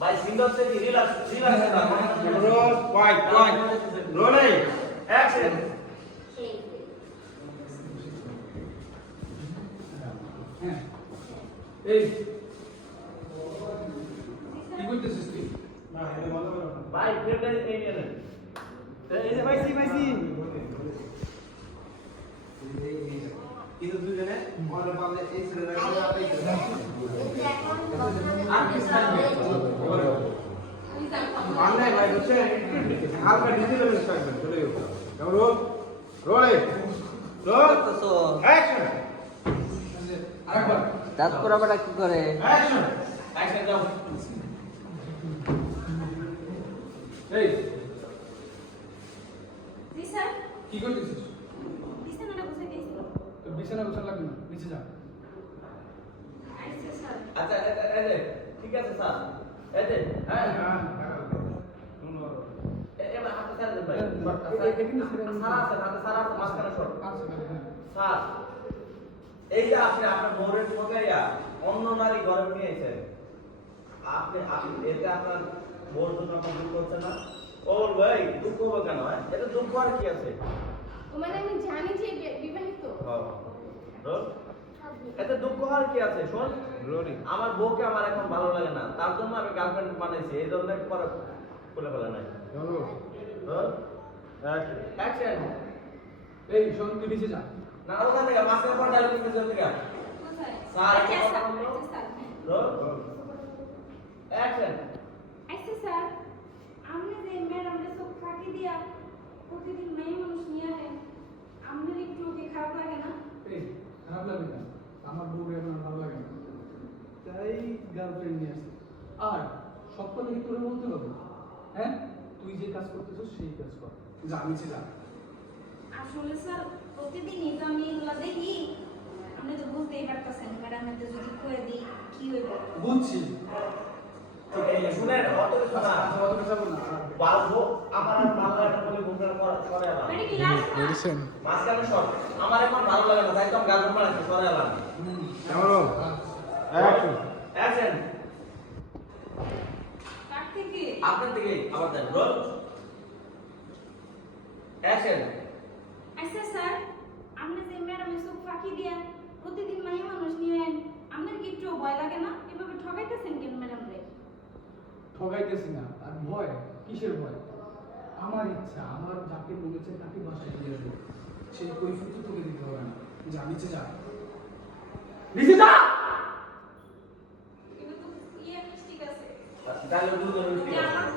ভাই সিঙ্গল থেকে relax roll point rolling action এই কি করতেছিস তুই? না এটা বন্ধ করো ভাই ফ্রেমটা নিয়ে নেন এই যে পাইছি কিন্তু দুজনে মনে পারলে এই ছেলেরা মানলে ভাই বুঝছে হালকা ডিজিটাল মিক্স থাকবে চলে যাও কেমন রোলিং রোল অ্যাকশন আরেকবার দাঁত পোড়াটা কি করে? অ্যাকশন অ্যাকশন দাও এই জি স্যার কি করতেছিস? বিছানাটা গুছিয়ে দিয়েছি তোর বিছানা গোছানো লাগবে না, নিচে যা। আচ্ছা স্যার আচ্ছা এই ঠিক আছে স্যার এই যে হ্যাঁ এবার হাতে স্যার দেন ভাই সারা আছে মাঝখানে শর্ট স্যার এই যে আপনি আপনার বউরের ঠকাইয়া অন্য নারী ঘরে নিয়ে এসেছেন আপনি এতে আপনার বউর জন্য আপনার দুঃখ হচ্ছে না ওর ভাই দুঃখ হবে কেন এটা দুঃখ আর কি আছে ও মানে আমি জানি যে বিবাহিত এতে দুঃখ আর কি আছে শোন রোলিং আমার বউকে আমার এখন ভালো লাগে না তার জন্য আমি গার্লফ্রেন্ড বানাইছি এই জন্য পরে খুলে ফেলে নাই চলো অ্যাকশন এই শোন, তুই নিচে যা। না ওখান থেকে মাঝখানে পর ডায়লগ দিতে থেকে কোথায় স্যার, আচ্ছা একটা স্যার কথা বলবো? আচ্ছা স্যার হ্যাঁ। অ্যাকশন আচ্ছা স্যার আপনি যে ম্যাডামকে চোখ ফাঁকি দিয়া প্রতিদিন মেয়ে মানুষ নিয়ে আসেন আপনার একটু কি খারাপ লাগে না এই খারাপ লাগে না, আমার বউরে আমার ভালো লাগে না, তাই গার্লফ্রেন্ড নিয়ে আসছে। আর সব কথা কি তোরে বলতে হবে? হ্যাঁ, তুই যে কাজ করতেছিস সেই কাজ কর, যা নিচে যা। আসলে স্যার প্রতিদিনই তো আমি এগুলো দেখি আপনি তো বুঝতেই পারতেছেন ম্যাডামের তো যদি কয়ে দিই কি হইব বুঝছি, শুনেন অত কিছু না অত কথা বল না। বালবো আমার আর ভালো লাগে না বলে ঘুমটা সরে এলাম মানে কি লাস্ট মাঝখানে শর্ট আমার এখন ভালো লাগে না তাই তো আমি গার্লফ্রেন্ড বানাইছি সরে এলাম কেমন অ্যাকশন অ্যাকশন কার থেকে আপনার দিকে আবার দেন রোল অ্যাকশন আচ্ছা স্যার আপনি যে ম্যাডামের চোখ ফাঁকি দিয়া প্রতিদিন মাইয়া মানুষ নিয়ে আন আপনার কি একটু ভয় লাগে না এভাবে ঠকাইতেছেন কেন ম্যাডাম রে ঠগাইতেছি না, আর ভয় কিসের ভয়? আমার ইচ্ছা, আমার যাকে বলেছে তাকে বাসায় দিয়ে দেবো, সেই কৈফিয়ত তোকে দিতে হবে না। যা নিচে যা, নিচে যা। এবার তো ইয়ে ঠিক আছে ডায়লগ দুটো যে আমার